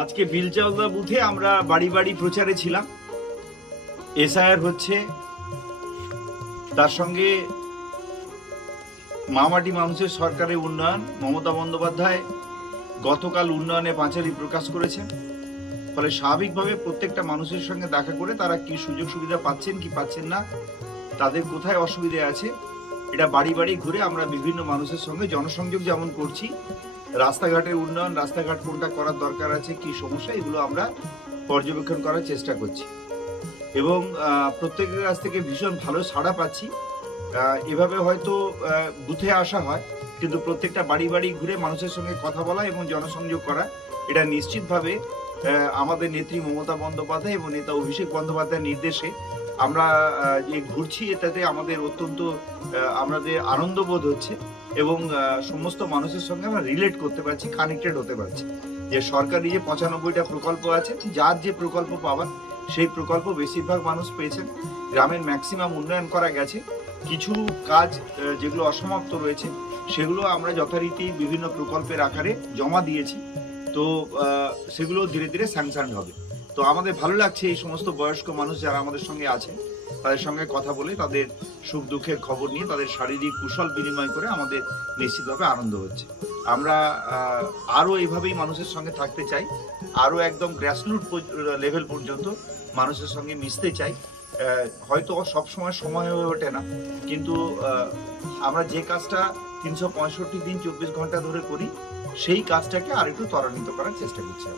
আজকে বিলচাউদা বুথে আমরা বাড়ি বাড়ি প্রচারে ছিলাম। এসআইআর হচ্ছে, তার সঙ্গে মামাটি মানুষের সরকারের উন্নয়ন, মমতা বন্দ্যোপাধ্যায় গতকাল উন্নয়নে পাঁচালি প্রকাশ করেছেন। ফলে স্বাভাবিকভাবে প্রত্যেকটা মানুষের সঙ্গে দেখা করে তারা কি সুযোগ সুবিধা পাচ্ছেন, কি পাচ্ছেন না, তাদের কোথায় অসুবিধে আছে, এটা বাড়ি বাড়ি ঘুরে আমরা বিভিন্ন মানুষের সঙ্গে জনসংযোগ যেমন করছি রাস্তাঘাটের উন্নয়ন, রাস্তাঘাট কোনটা করার দরকার আছে, কি সমস্যা, এগুলো আমরা পর্যবেক্ষণ করার চেষ্টা করছি। এবং প্রত্যেকের কাছ থেকে ভীষণ ভালো সাড়া পাচ্ছি। এভাবে হয়তো বুথে আসা হয়, কিন্তু প্রত্যেকটা বাড়ি বাড়ি ঘুরে মানুষের সঙ্গে কথা বলা এবং জনসংযোগ করা, এটা নিশ্চিতভাবে আমাদের নেত্রী মমতা বন্দ্যোপাধ্যায় এবং নেতা অভিষেক বন্দ্যোপাধ্যায়ের নির্দেশে আমরা যে ঘুরছি এটাতে আমাদের অত্যন্ত আমাদের আনন্দ বোধ হচ্ছে এবং সমস্ত মানুষের সঙ্গে আমরা রিলেট করতে পারছি কানেক্টেড হতে পারছি। যে সরকারি যে পঁচানব্বইটা প্রকল্প আছে, যার যে প্রকল্প পাওয়ার, সেই প্রকল্প বেশিরভাগ মানুষ পেয়েছেন। গ্রামের ম্যাক্সিমাম উন্নয়ন করা গেছে। কিছু কাজ যেগুলো অসমাপ্ত রয়েছে, সেগুলো আমরা যথারীতি বিভিন্ন প্রকল্পের আকারে জমা দিয়েছি। তো সেগুলো ধীরে ধীরে স্যাংশন হবে। তো আমাদের ভালো লাগছে এই সমস্ত বয়স্ক মানুষ যারা আমাদের সঙ্গে আছে, তাদের সঙ্গে কথা বলে তাদের সুখ দুঃখের খবর নিয়ে তাদের শারীরিক কুশল বিনিময় করে আমাদের নিশ্চিতভাবে আনন্দ হচ্ছে। আমরা আরও আরও এইভাবেই মানুষের সঙ্গে থাকতে চাই, আরও একদম গ্রাসরুট লেভেল পর্যন্ত মানুষের সঙ্গে মিশতে চাই। হয়তো সব সময় সময় হয়ে ওঠে না, কিন্তু আমরা যে কাজটা তিনশো পঁয়ষট্টি দিন চব্বিশ ঘণ্টা ধরে করি, সেই কাজটাকে আর একটু ত্বরান্বিত করার চেষ্টা করছি